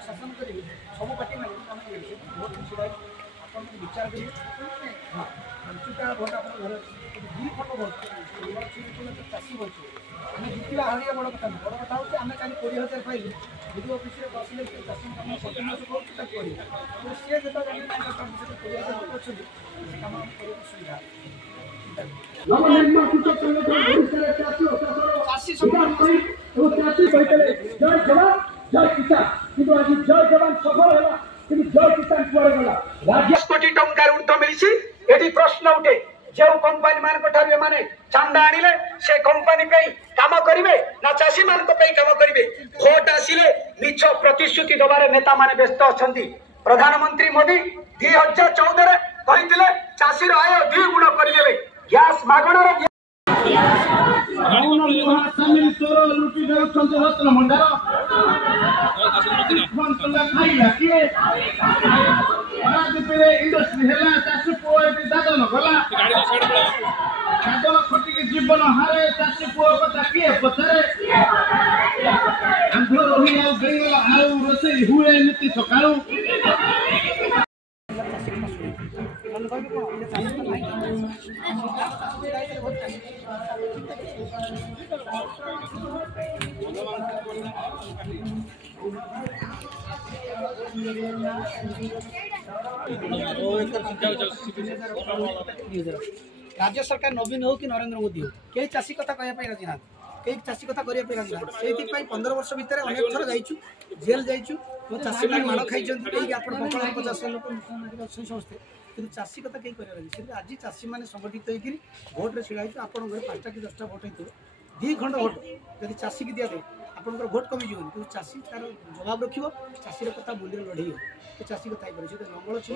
शासन करेंगे सब पार्टी बहुत विचार करेंगे पंचुटा भोट आप घर दुई खंड भोट चाषी बचे आम जितना हारिया बड़ कथा बड़ कथा हूँ आम कहीं 20,000 पाइल वीडियो ऑफिस में बसले चाषी कम प्रतिमास करूँ सी जो 20,000 लोक अच्छे कम सुविधा जय जवान जय किसान किंतु आज जय जवान सफल है कि जय किसान कुआरे गला 20 कोटी टंकार ऊर्ध्व मिली एटी प्रश्न उठे जो कंपनी मान माने चांदा आनिले से कंपनी पे काम करिवे ना चाषी मान पे काम करिवे भोट आसिले मिछ प्रतिश्रुति दबारे नेता माने व्यस्त अछंती प्रधानमंत्री मोदी 2014 रे कहिथिले चाषी रो आय 2 गुण करिदेबे गैस मागणा रे लुटी रत्न भंडार इंडस्ट्री है चाषी पुओ दादन गला दादन खटिक जीवन हारे चाषी पुओ कथा किए पचारे आंध्र रही आउ रोषे हुए नीति सकाळू राज्य सरकार नवीन हो कि नरेंद्र मोदी हो कई चाषी कथा कहना राजी ना कई चाषी कथा करने राजी ना से 15 वर्ष भितर अनेक थर जाइछु जेल जाइछु चाषी मैंने माड़ खाई पचास लोक समस्ते कि चाषी कथा कहीं कर आज चाषी मैंने संगठित होकर भोटे छिड़ा आप 5टा कि 10टा भोट होते 2 खंड भोट यदि चाषी की दिया आपंकर भोट कमी जीवन कि चाषी तार जवाब रख चाषी कथा बुले लड़े हो चाषी कथा लंगल छे